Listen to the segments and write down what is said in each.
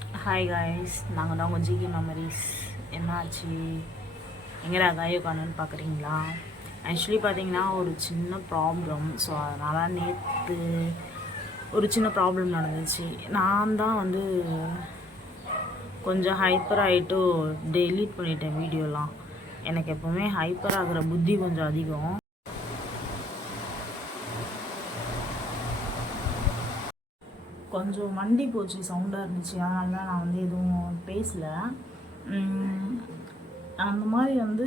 Hi guys, நாங்கள் தான் உங்கள் ஜிகே மெமரிஸ். என்னாச்சு, எங்கடா காயோ காணுன்னு பார்க்குறீங்களா? ஆக்சுவலி பார்த்தீங்கன்னா ஒரு சின்ன ப்ராப்ளம். ஸோ அதனால் நேற்று ஒரு சின்ன ப்ராப்ளம் நடந்துச்சு. நான் தான் வந்து கொஞ்சம் ஹைப்பர் ஆகிட்டு டெலீட் பண்ணிட்டேன் வீடியோலாம். எனக்கு எப்போவுமே ஹைப்பர் ஆகிற புத்தி கொஞ்சம் அதிகம். கொஞ்சம் மண்டி போச்சு, சவுண்டாக இருந்துச்சு. அதனால தான் நான் வந்து எதுவும் பேசலை. அந்த மாதிரி வந்து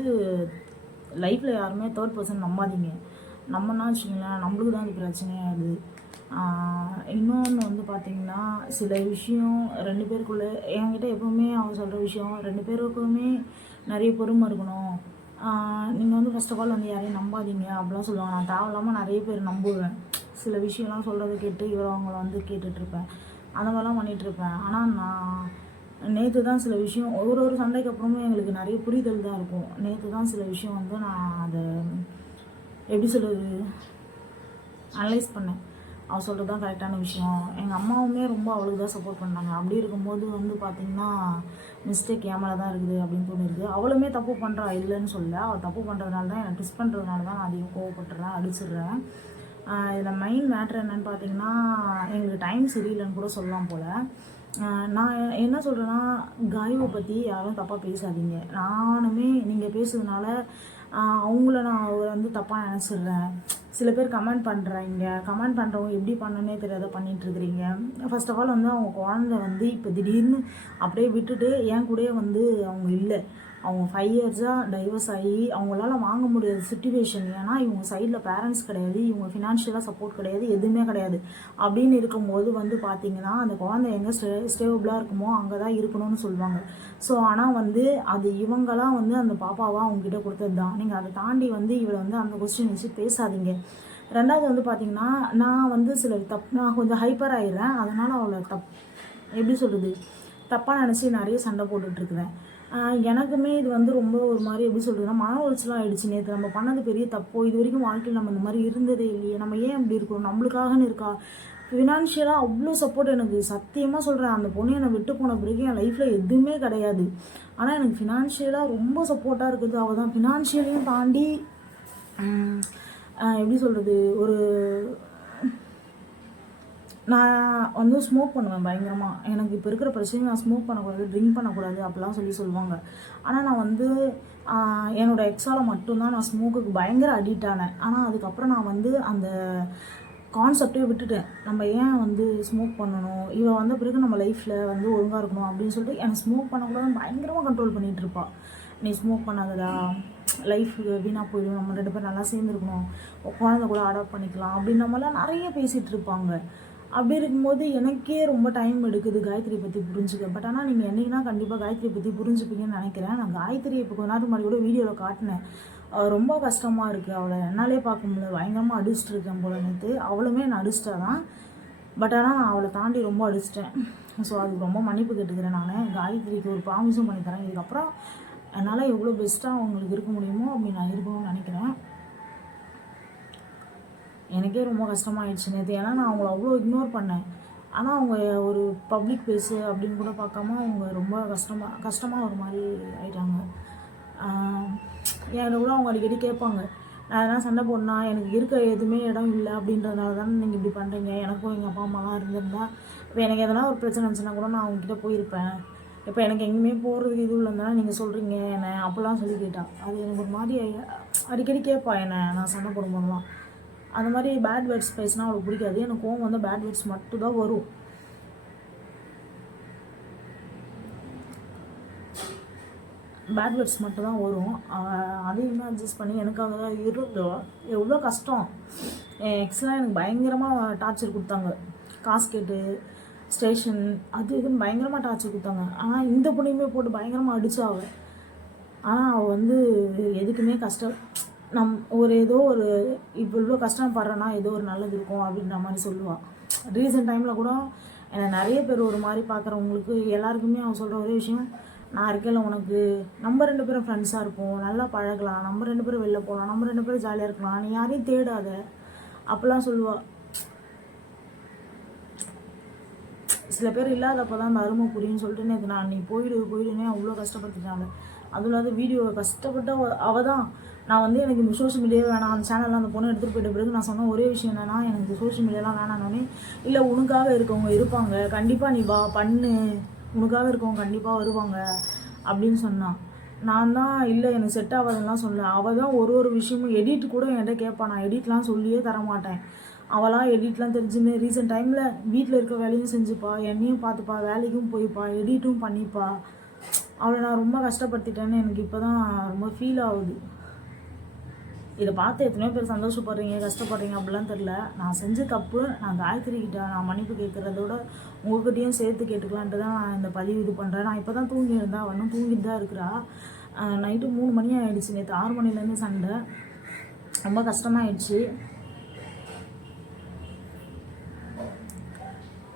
லைஃப்பில் யாருமே தேர்ட் பர்சன் நம்பாதீங்க. நம்மன்னா வச்சுங்களேன், நம்மளுக்கு தான் அது பிரச்சனையாகுது. இன்னொன்று வந்து பார்த்திங்கன்னா, சில விஷயம் ரெண்டு பேருக்குள்ளே என்கிட்ட எப்போவுமே அவங்க சொல்கிற விஷயம், ரெண்டு பேருக்குமே நிறைய பொறுமை இருக்கணும். நீங்கள் வந்து ஃபர்ஸ்ட் ஆஃப் ஆல் வந்து யாரையும் நம்பாதீங்க அப்படிலாம் சொல்லுவாங்க. நான் தேவையில்லாமல் நிறைய பேர் நம்புவேன். சில விஷயம்லாம் சொல்கிறத கேட்டு அவங்கள வந்து கேட்டுட்ருப்பேன், அந்த மாதிரிலாம் பண்ணிகிட்ருப்பேன். ஆனால் நான் நேற்று தான் சில விஷயம், ஒரு சண்டைக்கு அப்புறமும் எங்களுக்கு நிறைய புரிதல் தான் இருக்கும். நேற்று தான் சில விஷயம் வந்து நான் அதை எப்படி சொல்கிறது அனலைஸ் பண்ணேன். அவள் சொல்கிறது தான் கரெக்டான விஷயம். எங்கள் அம்மாவுமே ரொம்ப அவளுக்கு தான் சப்போர்ட் பண்ணாங்க. அப்படி இருக்கும்போது வந்து பார்த்திங்கன்னா மிஸ்டேக் ஏன் மேலே தான் இருக்குது அப்படின்னு தோணிருக்கு. அவளுமே தப்பு பண்ணுறா, இல்லைன்னு சொல்ல. அவள் தப்பு பண்ணுறதுனால தான், என்னை ட்விஸ்ட் பண்ணுறதுனால தான் நான் அதிகம் கோவப்பட்டுறேன், அடிச்சிடுறேன். இதில் மெயின் மேட்ரு என்னென்னு பார்த்தீங்கன்னா, எங்களுக்கு டைம் சரியில்லைன்னு கூட சொல்லலாம் போல். நான் என்ன சொல்கிறேன்னா, காயுவை பற்றி யாரும் தப்பாக பேசாதீங்க. நானுமே நீங்கள் பேசுறதுனால அவங்கள நான் வந்து தப்பாக நினச்சிடுறேன். சில பேர் கமெண்ட் பண்ணுறாங்க, கமெண்ட் பண்ணுறவங்க எப்படி பண்ணனே தெரியாத பண்ணிகிட்ருக்குறீங்க. ஃபர்ஸ்ட் ஆஃப் ஆல் வந்து அவங்க குழந்தை வந்து இப்போ திடீர்னு அப்படியே விட்டுட்டு என் கூடயே வந்து அவங்க இல்லை. அவங்க 5 இயர்ஸாக டைவர்ஸ் ஆகி அவங்களால வாங்க முடியாத சுச்சுவேஷன். ஏன்னா இவங்க சைடில் பேரண்ட்ஸ் கிடையாது, இவங்க ஃபினான்ஷியலாக சப்போர்ட் கிடையாது, எதுவுமே கிடையாது. அப்படின்னு இருக்கும்போது வந்து பார்த்திங்கன்னா, அந்த குழந்தை எங்கே ஸ்டேபிளாக இருக்குமோ அங்கே தான் இருக்கணும்னு சொல்லுவாங்க. ஸோ ஆனால் வந்து அது இவங்களாம் வந்து அந்த பாப்பாவாக அவங்ககிட்ட கொடுத்தது தான். நீங்கள் அதை தாண்டி வந்து இவளை வந்து அந்த கொஸ்டின் வச்சு பேசாதீங்க. ரெண்டாவது வந்து பார்த்திங்கன்னா, நான் வந்து நான் கொஞ்சம் ஹைப்பர் ஆகிடுறேன். அதனால் அவளை எப்படி சொல்கிறது, தப்பாக நினச்சி நிறைய சண்டை போட்டுட்ருக்குறேன். எனக்குமே இது வந்து ரொம்ப ஒரு மாதிரி எப்படி சொல்கிறதுனா மன உளைச்சலாக ஆகிடுச்சு. நேற்று நம்ம பண்ணது பெரிய தப்போ, இது வரைக்கும் வாழ்க்கையில் நம்ம இந்த மாதிரி இருந்ததே இல்லையே, நம்ம ஏன் இப்படி இருக்கணும், நம்மளுக்காகன்னு இருக்கா. ஃபினான்ஷியலாக அவ்வளோ சப்போர்ட் எனக்கு, சத்தியமாக சொல்கிறேன். அந்த பொண்ணு என்னை விட்டு போன பிறகு என் லைஃப்பில் எதுவுமே கிடையாது. ஆனால் எனக்கு ஃபினான்ஷியலாக ரொம்ப சப்போர்ட்டாக இருக்குது அவள் தான். ஃபினான்ஷியலையும் தாண்டி எப்படி சொல்கிறது, ஒரு நான் வந்து ஸ்மோக் பண்ணுவேன் பயங்கரமாக. எனக்கு இப்போ இருக்கிற பிரச்சனை, நான் ஸ்மோக் பண்ணக்கூடாது, ட்ரிங்க் பண்ணக்கூடாது அப்படிலாம் சொல்லுவாங்க. ஆனால் நான் வந்து என்னோடய எக்ஸால் மட்டும்தான் நான் ஸ்மோக்குக்கு பயங்கர அடிக்ட் ஆனேன். ஆனால் அதுக்கப்புறம் நான் வந்து அந்த கான்செப்டே விட்டுட்டேன். நம்ம ஏன் வந்து ஸ்மோக் பண்ணணும், இவன் வந்த பிறகு நம்ம லைஃப்பில் வந்து ஒழுங்காக இருக்கணும் அப்படின்னு சொல்லிட்டு எனக்கு ஸ்மோக் பண்ணக்கூடாதுன்னு பயங்கரமாக கண்ட்ரோல் பண்ணிகிட்டு இருப்பாள். நீ ஸ்மோக் பண்ணாதடா, லைஃப் வீணாக போயிடும், நம்ம 2 பேர் நல்லா சேர்ந்துருக்கணும், குழந்தை கூட அடாப்ட் பண்ணிக்கலாம் அப்படின்ற மாதிரிலாம் நிறைய பேசிகிட்டு இருப்பாங்க. அப்படி இருக்கும்போது எனக்கே ரொம்ப டைம் எடுக்குது காயத்ரி பற்றி புரிஞ்சுக்க. பட் ஆனால் நீங்கள் என்றைக்குனா கண்டிப்பாக காயத்ரி பற்றி புரிஞ்சுப்பீங்கன்னு நினைக்கிறேன். நான் காயத்ரி இப்போ கொஞ்ச நேரத்துக்கு முன்னாடி கூட வீடியோவில் காட்டினேன். ரொம்ப கஷ்டமாக இருக்குது, அவளை என்னாலே பார்க்க முடியல, பயங்கரமாக அடிச்சுட்டு இருக்கேன் போல. நேற்று அவளுமே என்னை அடிச்சிட்டா தான். பட் ஆனால் நான் அவளை தாண்டி ரொம்ப அடிச்சிட்டேன். ஸோ அதுக்கு ரொம்ப மன்னிப்பு கேட்டுக்கிறேன். நான் காயத்ரிக்கு ஒரு ப்ராமிஸும் பண்ணித்தரேன், இதுக்கப்புறம் என்னால் எவ்வளோ பெஸ்ட்டாக அவங்களுக்கு இருக்க முடியுமோ அப்படி நான் இருக்கணும்னு நினைக்கிறேன். எனக்கே ரொம்ப கஷ்டமாயிடுச்சு நேற்று. ஏன்னா நான் அவங்கள அவ்வளோ இக்னோர் பண்ணேன். ஆனால் அவங்க ஒரு பப்ளிக் பிளேஸு அப்படின்னு கூட பார்க்காம அவங்க ரொம்ப கஷ்டமாக ஒரு மாதிரி ஆயிட்டாங்க. என்கிட்ட கூட அவங்க அடிக்கடி கேட்பாங்க, நான் எதனா சண்டை போடனா எனக்கு இருக்க எதுவுமே இடம் இல்லை அப்படின்றதுனால தானே நீங்கள் இப்படி பண்ணுறீங்க, எனக்கும் எங்கள் அப்பா அம்மாலாம் இருந்திருந்தா இப்போ எனக்கு எதனா ஒரு பிரச்சனை இருந்துச்சுன்னா கூட நான் அவங்ககிட்ட போயிருப்பேன். இப்போ எனக்கு எங்கேயுமே போகிறதுக்கு இது இல்லைன்னா நீங்கள் சொல்கிறீங்க என்னை அப்படிலாம் சொல்லி கேட்டான். அது எனக்கு ஒரு மாதிரி அடிக்கடி கேட்பா என்னை நான் சண்டை போடும்போதெல்லாம். அந்த மாதிரி பேட் வேர்ட்ஸ் பேசினா அவளுக்கு பிடிக்காது. எனக்கு கோவம் வந்து பேட் வேர்ட்ஸ் மட்டும் தான் வரும். பேட் வேர்ட்ஸ் மட்டும் தான் வரும். அதையுமே அட்ஜஸ்ட் பண்ணி எனக்காக தான் இருந்தோம். எவ்வளோ கஷ்டம். என் எக்ஸ்லாம் எனக்கு பயங்கரமாக டார்ச்சர் கொடுத்தாங்க. காசு கேட்டு ஸ்டேஷன் அது இதுன்னு பயங்கரமாக டார்ச்சர் கொடுத்தாங்க. ஆனால் இந்த பொண்ணையுமே போட்டு பயங்கரமாக அடித்தா அவள். ஆனால் அவள் வந்து எதுக்குமே ஏதோ ஒரு இப்போ இவ்வளோ கஷ்டப்படுறேன்னா ஏதோ ஒரு நல்லது இருக்கும் அப்படின்ற மாதிரி சொல்லுவாள். ரீசெண்ட் டைமில் கூட என்னை நிறைய பேர் ஒரு மாதிரி பார்க்குறவங்களுக்கு எல்லாருக்குமே அவன் சொல்கிற ஒரே விஷயம், நான் இருக்கேன்ல உனக்கு, நம்ம 2 பேரும் ஃப்ரெண்ட்ஸாக இருப்போம், நல்லா பழகலாம், நம்ம 2 பேரும் வெளில போகலாம், நம்ம 2 பேரும் ஜாலியாக இருக்கலாம், நீ யாரையும் தேடாத அப்படிலாம் சொல்லுவாள். சில பேர் இல்லாதப்போ தான் அந்த அருமை புரியும்னு சொல்லிட்டு நேற்று நான் நீ போயிடுனே அவ்வளோ கஷ்டப்படுத்திட்டாங்க. அதுவும் இல்லாத வீடியோ கஷ்டப்பட்ட அவள் தான். நான் வந்து எனக்கு இந்த சோஷியல் மீடியாவே வேணாம், அந்த சேனலில் அந்த பொண்ணு எடுத்துகிட்டு போயிட்ட பிறகு நான் சொன்ன ஒரே விஷயம் என்னென்னா, எனக்கு இந்த சோஷியல் மீடியாலாம் வேணானோடனே, இல்லை உனக்காக இருக்கவங்க இருப்பாங்க, கண்டிப்பாக நீ வா பண்ணு, உனக்காக இருக்கவங்க கண்டிப்பாக வருவாங்க அப்படின்னு சொன்னான். நான் தான் இல்லை எனக்கு செட் ஆகாதுலாம் சொல்ல. அவள் தான் ஒரு விஷயமும் எடிட் கூட என்கிட்ட கேட்பான். நான் எடிட்லாம் சொல்லியே தரமாட்டேன். அவளாம் எடிட்லாம் தெரிஞ்சுன்னு ரீசெண்ட் டைமில் வீட்டில் இருக்க வேலையும் செஞ்சுப்பா, என்னையும் பார்த்துப்பா, வேலைக்கும் போய்ப்பா, எடிட்டும் பண்ணிப்பா. அவளை நான் ரொம்ப கஷ்டப்படுத்திட்டேன்னு எனக்கு இப்போ தான் ரொம்ப ஃபீல் ஆகுது. இதை பார்த்து எத்தனையோ பேர் சந்தோஷப்படுறீங்க, கஷ்டப்படுறீங்க அப்படிலாம் தெரில. நான் செஞ்ச தப்பு. நான் காயத்ரி கிட்ட நான் மன்னிப்பு கேட்குறதோட உங்கள்கிட்டையும் சேர்த்து கேட்டுக்கலான்ட்டு தான் நான் இந்த பதிவு இது பண்ணுறேன். நான் இப்போ தான் தூங்கியிருந்தேன், அவனும் தூங்கிட்டு தான் இருக்கிறா. நைட்டு 3 மணி ஆகிடுச்சு. நேற்று 6 மணிலேருந்து சண்டை. ரொம்ப கஷ்டமாயிடுச்சு.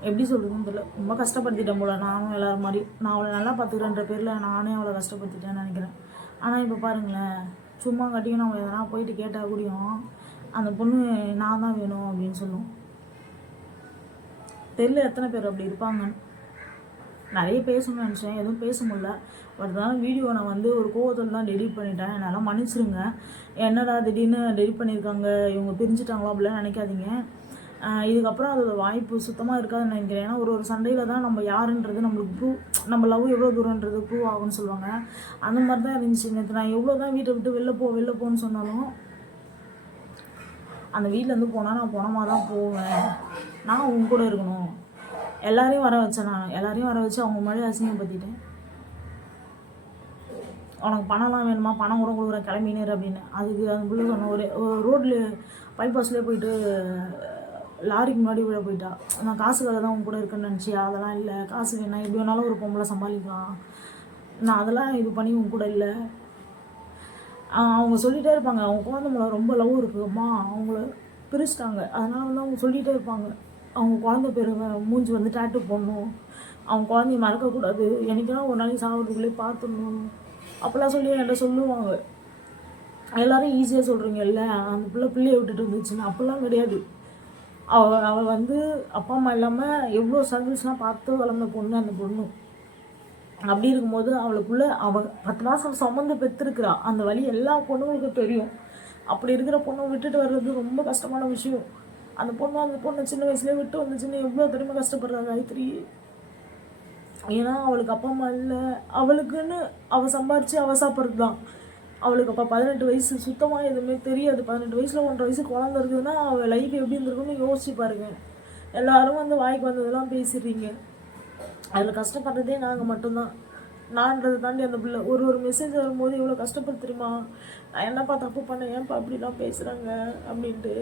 எப்படி சொல்கிறதுன்னு தெரியல. ரொம்ப கஷ்டப்படுத்திட்டேன் போல் நானும் எல்லோரும் மாதிரி. நான் அவளை நல்லா பார்த்துக்கிறேன்ற பேரில் நானே அவளை கஷ்டப்படுத்திட்டேன்னு நினைக்கிறேன். ஆனால் இப்போ பாருங்களேன், சும்மா கட்டியும் நம்ம எதனா போயிட்டு கேட்டால் கூடியும் அந்த பொண்ணு நான் தான் வேணும் அப்படின்னு சொல்லும். தெரியல எத்தனை பேர் அப்படி இருப்பாங்கன்னு. நிறைய பேசணும்னு நினச்சேன், எதுவும் பேச முடியல. பட் தான் வீடியோ நான் வந்து ஒரு கோவத்தில் தான் டெலிட் பண்ணிட்டேன். என்னால் மன்னிச்சிருங்க. என்னடா திடீர்னு டெலிட் பண்ணியிருக்காங்க, இவங்க பிரிஞ்சுட்டாங்களோ அப்படிலாம் நினைக்காதீங்க. இதுக்கப்புறம் அதோட வாய்ப்பு சுத்தமாக இருக்காதுன்னு நினைக்கிறேன். ஏன்னா ஒரு சண்டையில் தான் நம்ம யாருன்றது நம்மளுக்கு நம்ம லவ் எவ்வளோ தூரன்றது ப்ரூவ் ஆகும்னு சொல்லுவாங்க. அந்த மாதிரி தான் இருந்துச்சு. நேற்று நான் எவ்வளோ தான் வீட்டை விட்டு வெளில போன்னு சொன்னாலும் அந்த வீட்டிலேருந்து போனால் நான் போனமாக தான் போவேன். நான் அவங்க கூட இருக்கணும். எல்லாரையும் வர வச்சேன். நான் எல்லாரையும் வர வச்சு அவங்க முன்னாடி அசிங்கப்படுத்திட்டேன். உனக்கு பணம்லாம் வேணுமா, பணம் கூட கொடுக்குறேன் கிளம்பினர் அப்படின்னு. அதுக்கு அந்த பிள்ளை சொன்ன ஒரு ரோட்டில் பைபாஸ்லேயே போயிட்டு லாரிக்கு முன்னாடி விட போயிட்டா. நான் காசுக்காக தான் உங்க கூட இருக்குன்னு நினச்சியா? அதெல்லாம் இல்லை. காசு வேணா எப்படி வேணாலும் ஒரு பொம்பளை சமாளிக்கலாம். நான் அதெல்லாம் இது பண்ணி உங்க கூட இல்லை. அவங்க சொல்லிகிட்டே இருப்பாங்க, அவங்க குழந்தை மேலே ரொம்ப லவ் இருக்குமா, அவங்கள பிரிச்சிட்டாங்க. அதனால் வந்து அவங்க சொல்லிகிட்டே இருப்பாங்க, அவங்க குழந்தை பேர் மூஞ்சி வந்து டேட்டு போடணும், அவங்க குழந்தைய மறக்கக்கூடாது, எனக்குன்னா ஒரு நாளைக்கு சாப்பிட்றதுக்குள்ளே பார்த்துடணும் அப்போல்லாம் சொல்லி என்கிட்ட சொல்லுவாங்க. எல்லோரும் ஈஸியாக சொல்கிறீங்கல்ல, அந்த பிள்ளையை விட்டுட்டு வந்துச்சுன்னு. அப்படிலாம் கிடையாது. அவள் வந்து அப்பா அம்மா இல்லாமல் எவ்வளோ சர்வீஸ்லாம் பார்த்து வளர்ந்த பொண்ணு அந்த பொண்ணு. அப்படி இருக்கும்போது அவளுக்குள்ளே அவள் 10 மாதம் சுமந்து பெற்றுருக்குறா. அந்த வழி எல்லா பொண்ணுங்களுக்கும் தெரியும். அப்படி இருக்கிற பொண்ணை விட்டுட்டு வர்றது ரொம்ப கஷ்டமான விஷயம். அந்த பொண்ணை சின்ன வயசுலேயே விட்டு வந்துச்சுன்னு எவ்வளோ தெரியுமா கஷ்டப்படுறாங்க காயத்ரி. ஏன்னா அவளுக்கு அப்பா அம்மா இல்லை. அவளுக்குன்னு அவள் சம்பாரித்து அவள் சாப்பிட்றது தான். அவளுக்கு அப்போ 18 வயசு, சுத்தமாக எதுவுமே தெரியாது. 18 வயசில் 1.5 வயசு குழந்தை இருக்குதுன்னா அவள் லைஃப் எப்படி இருந்திருக்குன்னு யோசிச்சு பாருங்க. எல்லாரும் வந்து வாய்க்கு வந்ததெல்லாம் பேசிடுறீங்க. அதில் கஷ்டப்படுறதே நாங்கள் மட்டும்தான். நான்றதை தாண்டி அந்த பிள்ளை ஒரு மெசேஜ் வரும்போது இவ்வளோ கஷ்டப்படுத்துருமா, நான் என்னப்பா தப்பு பண்ணேன், ஏன்ப்பா அப்படிலாம் பேசுகிறாங்க அப்படின்ட்டு.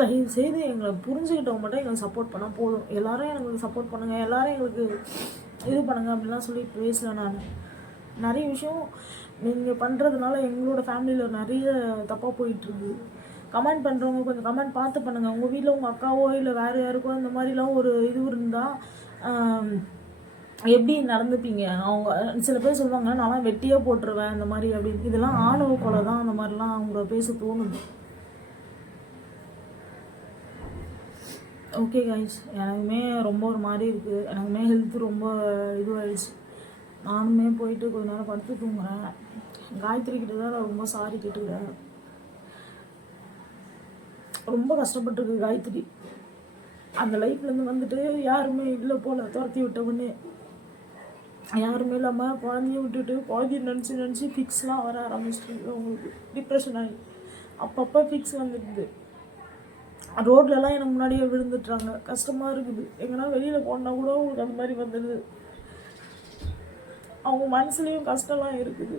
தயவு செய்து எங்களை புரிஞ்சுக்கிட்டவங்க மட்டும் எங்களுக்கு சப்போர்ட் பண்ணால் போதும். எல்லாரும் எங்களுக்கு சப்போர்ட் பண்ணுங்கள், எல்லாரும் எங்களுக்கு இது பண்ணுங்கள் அப்படின்லாம் சொல்லி பேசல. நான் நிறைய விஷயம் நீங்கள் பண்ணுறதுனால எங்களோட ஃபேமிலியில் நிறைய தப்பாக போயிட்டுருக்கு. கமெண்ட் பண்ணுறவங்க கொஞ்சம் கமெண்ட் பார்த்து பண்ணுங்கள். உங்கள் வீட்டில் உங்கள் அக்காவோ இல்லை வேறு யாருக்கோ இந்த மாதிரிலாம் ஒரு இது இருந்தால் எப்படி நடந்துப்பீங்க? அவங்க சில பேர் சொல்லுவாங்க நான்லாம் வெட்டியாக போட்டுருவேன் இந்த மாதிரி அப்படின்னு. இதெல்லாம் ஆணவ கொலை தான். அந்த மாதிரிலாம் அவங்க பேச தோணுது. ஓகே கைஸ், எனக்குமே ரொம்ப ஒரு மாதிரி இருக்குது. எனக்குமே ஹெல்த்து ரொம்ப இதுவாகிடுச்சு. நானுமே போயிட்டு கொஞ்ச நேரம் படுத்து தூங்குறேன். காயத்ரி கிட்ட தான் நான் ரொம்ப சாரி கேட்டுக்கிறேன். ரொம்ப கஷ்டப்பட்டுருக்கு காயத்ரி. அந்த லைஃப்லேருந்து வந்துட்டு யாருமே இல்லை போல், துரத்தி விட்டவுடனே யாருமே இல்லாமல் குழந்தைய விட்டுட்டு குழந்தைய நினச்சி ஃபிக்ஸ்லாம் வர ஆரம்பிச்சிட்டு அவங்களுக்கு டிப்ரெஷன் ஆகி அப்பப்போ ஃபிக்ஸ் வந்துடுது. ரோட்லலாம் எனக்கு முன்னாடியே விழுந்துட்டுறாங்க. கஷ்டமாக இருக்குது. எங்கன்னா வெளியில் போனால் கூட அவங்களுக்கு அந்த மாதிரி வந்துடுது. அவங்க மனசுலேயும் கஷ்டம்லாம் இருக்குது.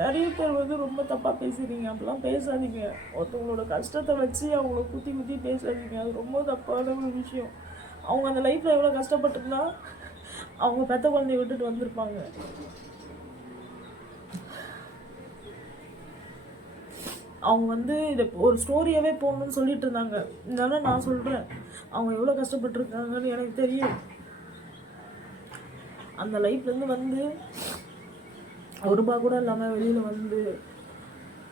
நிறைய பேர் வந்து ரொம்ப தப்பாக பேசுகிறீங்க. அப்படிலாம் பேசாதீங்க. ஒருத்தவங்களோட கஷ்டத்தை வச்சு அவங்கள குத்தி பேசாதீங்க. அது ரொம்ப தப்பான ஒரு விஷயம். அவங்க அந்த லைஃப்பில் எவ்வளோ கஷ்டப்பட்டுருந்தா அவங்க பெத்த குழந்தைய விட்டுட்டு வந்திருப்பாங்க. அவங்க வந்து இதை ஒரு ஸ்டோரியாகவே போடணும்னு சொல்லிட்டு இருந்தாங்க. இருந்தாலும் நான் சொல்கிறேன், அவங்க எவ்வளோ கஷ்டப்பட்டுருக்காங்கன்னு எனக்கு தெரியும். அந்த லைஃப்லேருந்து வந்து ₹1 கூட இல்லாமல் வெளியில் வந்து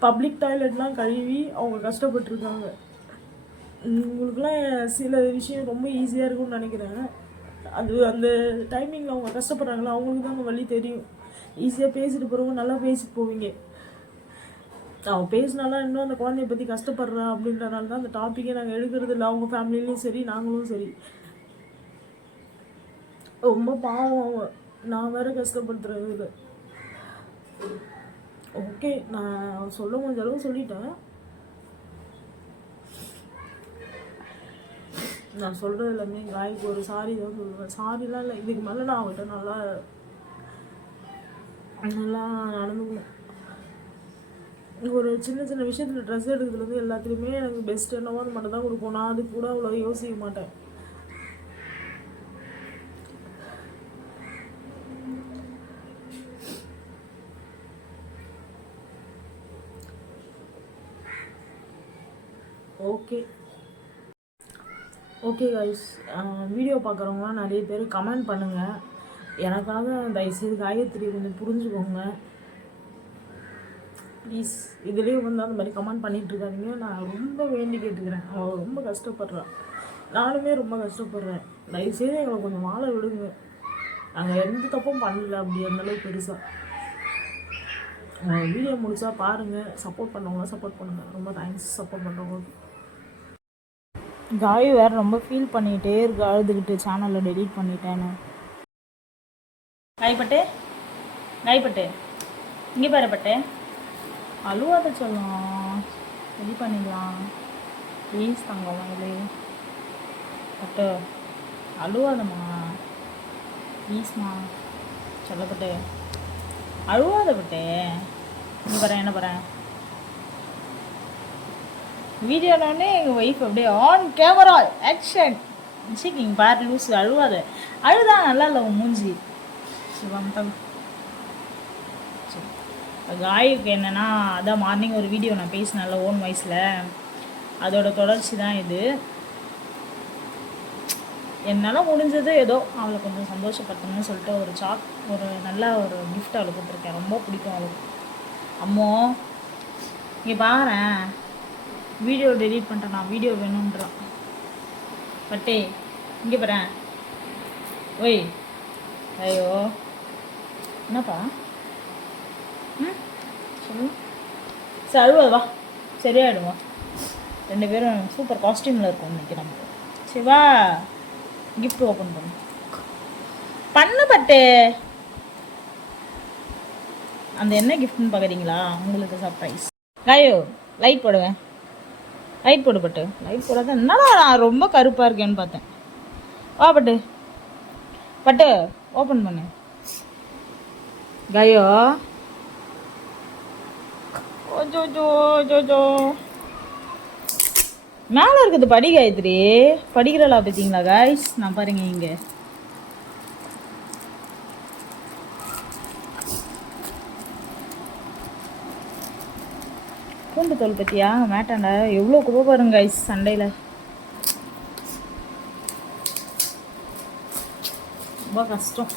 பப்ளிக் டாய்லெட்லாம் கழுவி அவங்க கஷ்டப்பட்டுருக்காங்க. உங்களுக்குலாம் சில விஷயம் ரொம்ப ஈஸியாக இருக்கும்னு நினைக்கிறேன். அது அந்த டைமிங்கில் அவங்க கஷ்டப்படுறாங்களோ அவங்களுக்கு தான் அந்த வழி தெரியும். ஈஸியாக பேசிட்டு போகிறவங்க நல்லா பேசிட்டு போவீங்க. அவன் பேசினாலாம் இன்னும் அந்த குழந்தைய பற்றி கஷ்டப்படுறான் அப்படின்றனால தான் அந்த டாப்பிக்கே நாங்கள் எடுக்கிறது இல்லை. அவங்க ஃபேமிலிலையும் சரி நாங்களும் சரி. ரொம்ப பாவம் அவன். நான் வேறு கஷ்டப்படுத்துறது இல்லை. ஓகே, நான் சொல்ல முடிஞ்ச அளவு சொல்லிட்டேன். நான் சொல்கிறது எல்லாமே காய்க்கு ஒரு சாரி தான் சொல்லுவேன். சாரிலாம் இல்லை, இதுக்கு மேலே நான் அவங்ககிட்ட நல்லா நடந்துக்கணும். ஒரு சின்ன சின்ன விஷயத்தில் ட்ரெஸ் எடுக்கிறதுலேருந்து எல்லாத்துலேயுமே எனக்கு பெஸ்ட் என்னவோ அது மட்டும் தான் கொடுப்போம். நான் அது கூட அவ்வளோ யோசிக்க மாட்டேன். ஓகே கைஸ், வீடியோ பார்க்குறவங்களாம் நிறைய பேர் கமெண்ட் பண்ணுங்கள். எனக்காக தயவுசெய்து காயத்ரி கொஞ்சம் புரிஞ்சுக்கோங்க ப்ளீஸ். இதுலேயும் வந்து அந்த மாதிரி கமெண்ட் பண்ணிகிட்ருக்காதீங்க. நான் ரொம்ப வேண்டி கேட்டுக்கிறேன். அவள் ரொம்ப கஷ்டப்படுறான், நானுமே ரொம்ப கஷ்டப்படுறேன். தயவுசெய்து எங்களை கொஞ்சம் வாழ விடுங்க. நாங்கள் எந்த தப்பும் பண்ணல அப்படி அந்தளவுக்கு பெருசாக. வீடியோ முடிச்சா பாருங்கள். சப்போர்ட் பண்ணவங்களாம் சப்போர்ட் பண்ணுங்கள். ரொம்ப தேங்க்ஸ் சப்போர்ட் பண்ணுறவங்களுக்கு. காய் வேறு ரொம்ப ஃபீல் பண்ணிகிட்டே இருக்கு, அழுதுகிட்டு சேனலில் டெலீட் பண்ணிட்டேன்னு. காய்பட்டு இங்கே பாருப்பட்டு அழுவாத சொல்லலாம், ரெடி பண்ணிக்கலாம் ப்ளீஸ் தங்கம்மா. இது பட்டு அழுவாதம்மா ப்ளீஸ்மா. சொல்லப்பட்டு அழுவாத பட்டு. இங்கே பாரு என்ன பாரு வீடியோனே எங்கள் ஒய்ஃப் அப்படியே ஆன் கேமரா ஆக்ஷன் சீக்கிங்க பாரு லூஸ். அழுவாத, அழுதான் நல்லா இல்லை உன் மூஞ்சி. சிவம் காய்க்கு என்னென்னா, அதான் மார்னிங் ஒரு வீடியோ நான் பேசினேன்ல ஓன் வாய்ஸில், அதோட தொடர்ச்சி தான் இது. என்னால் முடிஞ்சது ஏதோ அவளை கொஞ்சம் சந்தோஷப்படுத்தணும்னு சொல்லிட்டு ஒரு நல்ல ஒரு கிஃப்ட் அவளுக்கு கொடுத்துருக்கேன். ரொம்ப பிடிக்கும் அவளுக்கு. அம்மோ இங்கே பாரேன், வீடியோ டெலீட் பண்ணிட்டேன் நான், வீடியோ வேணுன்றான். பட்டே இங்கே போகிறேன். ஓய் ஐயோ என்னப்பா சொல்லு. சரி அழுவா வா, சரியாயிடுவா. 2 பேரும் சூப்பர் காஸ்டியூமில் இருக்கும் இன்னைக்கு நமக்கு. சரி வா, கிஃப்ட் ஓப்பன் பண்ணு பட்டு. அந்த என்ன கிஃப்ட்னு பார்க்குறீங்களா? உங்களுக்கு சர்ப்ரைஸ். காயோ லைட் போடுவேன், லைட் போடு பட்டு. லைட் போடாத என்னடா நான் ரொம்ப கருப்பாக இருக்கேன்னு பார்த்தேன். வா பட்டு, பட்டு ஓப்பன் பண்ணு. காயோ ஜோ மேலே இருக்குது படி காயத்ரி. படிக்கிறலா பார்த்தீங்களா காய்ஸ்? நான் பாருங்க இங்கே பூண்டு தோல் பற்றியா மேட்டாண்டா எவ்வளோ குப்பை பாருங்க காய்ஸ் சண்டையில். ரொம்ப கஷ்டம்.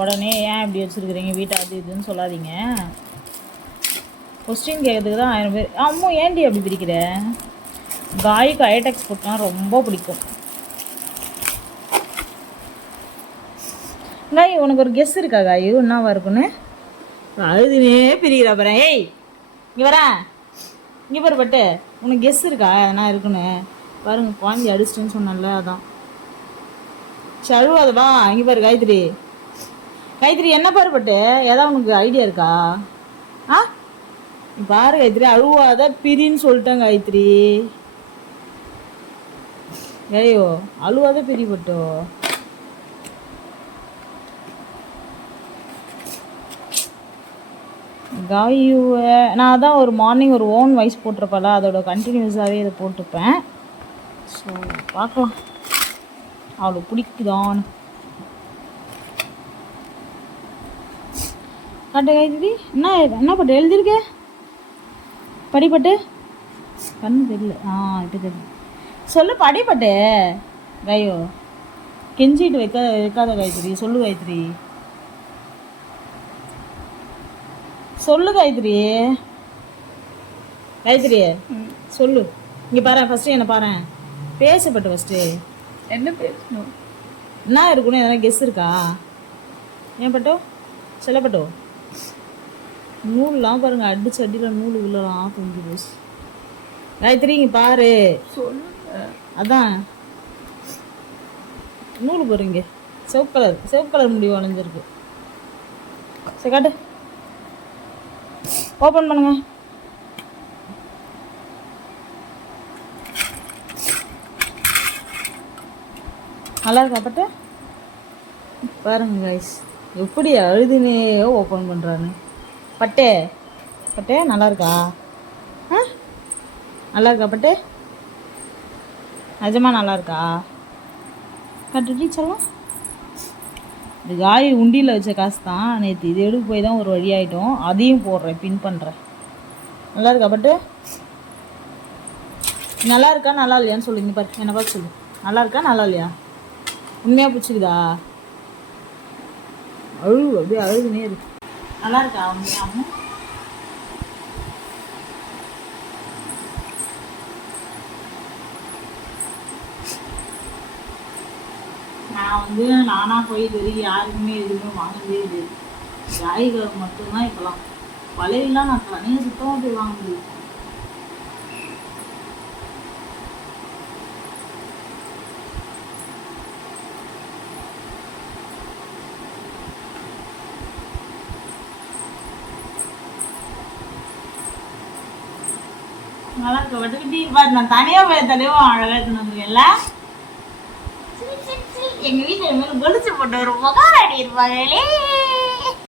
உடனே ஏன் இப்படி வச்சுருக்குறீங்க வீட்டை அது இதுன்னு சொல்லாதீங்க. கொஸ்டின் கேட்கறதுக்கு தான் 1000 பேர். அம்மா ஏன்டி அப்படி பிரிக்கிற? காய்க்கு ஐடெக்ஸ் போட்டால் ரொம்ப பிடிக்கும். காய் உனக்கு ஒரு கெஸ் இருக்கா காய் என்னவா இருக்குன்னு? அழுதுனே பிரிக்கிறா பாரு. ஏய் இங்கே வரேன், இங்கே பாரு பட்டு. உனக்கு கெஸ் இருக்கா என்ன இருக்குன்னு? பாருங்க குழந்தை அடிச்சிட்டேன்னு சொன்னல அதான். சழுவாதவா இங்கே பாரு காயத்ரி. காயத்ரி என்ன பாரு பட்டு, ஏதாவது உனக்கு ஐடியா இருக்கா? பாரு காயத்ரி, அழுவாத பிரின்னு சொல்லிட்டேன் காயத்ரி. ஐயோ அழுவாத பிரி பட்டோ. காயுவை நான் அதான் ஒரு மார்னிங் ஒரு ஓன் வாய்ஸ் போட்டிருப்பேன்ல, அதோட கண்டினியூஸாகவே இதை போட்டிருப்பேன். ஸோ பார்க்கலாம் அவளுக்கு பிடிக்குதான். காட்டு காய்ச்சி என்ன பட்டு எழுதிருக்க? படிப்பட்டு கண்ணு தெரியல. இப்போ தெரியல. சொல்லு படிப்பட்டு. காயோ கெஞ்சிட்டு வைக்காத காயத்ரி. சொல்லு காயத்ரி, சொல்லு காயத்ரி. காயத்ரி சொல்லு. இங்கே பாரு ஃபஸ்ட்டு என்ன பாரு, பேசப்பட்டு ஃபஸ்ட்டு என்ன பேசணும்? என்ன இருக்குன்னு எதனா கெஸ் இருக்கா? ஏன் பட்டோ செல்லப்பட்டோ நூல்லாம் பாருங்க, அடிச்சு அடியில் நூல் உள்ளலாம் கொஞ்சம் போச்சு. காயத்ரி இங்கே பாரு, சொல்லுங்க. அதான் நூல் போடுறீங்க, சிவப்பு கலர் முடிவு அணைஞ்சிருக்கு. சரி காட்டு, ஓப்பன் பண்ணுங்க. நல்லா இருக்கா பட்டு? பாருங்க கைஸ் எப்படி அழுதுனே ஓப்பன் பண்ணுறான்னு. பட்டே பட்டே நல்லா இருக்கா? ஆ நல்லா இருக்கா பட்டே? நிஜமா நல்லா இருக்கா? கட்டுட்டி சொல்லலாம். இந்த காய் உண்டியில் வச்ச காசு தான், நேற்று இது எடுக்க போய் தான் ஒரு வழியாயிட்டோம். அதையும் போடுறேன், பின் பண்ணுறேன். நல்லா இருக்கா பட்டு? நல்லா இருக்கா நல்லா இல்லையான்னு சொல்லுங்க. பாரு என்ன பார்த்து சொல்லு, நல்லா இருக்கா நல்லா இல்லையா? உண்மையாக பிடிச்சிக்குதா? அப்படியே அழுதுனே இருக்கு. நல்லா இருக்கா உண்மையாகவும்? நான் நானாக போய் இது வரைக்கும் யாருக்குமே எதுவுமே வாங்கவே இல்லை. காய்கறி மட்டும்தான் இப்போலாம். பழையெல்லாம் நான் தனியாக சுத்தமாக போய் வாங்க முடியும். நல்லா இருக்க வட்டுக்கிட்டி பாரு, நான் தனியாக போய் தலையும் அழகாக எடுத்துன்னு வந்துருக்கேன்ல. எங்கள் வீட்டில் மேலே கொலுசு போட்டு ஒரு முகாராடி இருப்பாங்களே.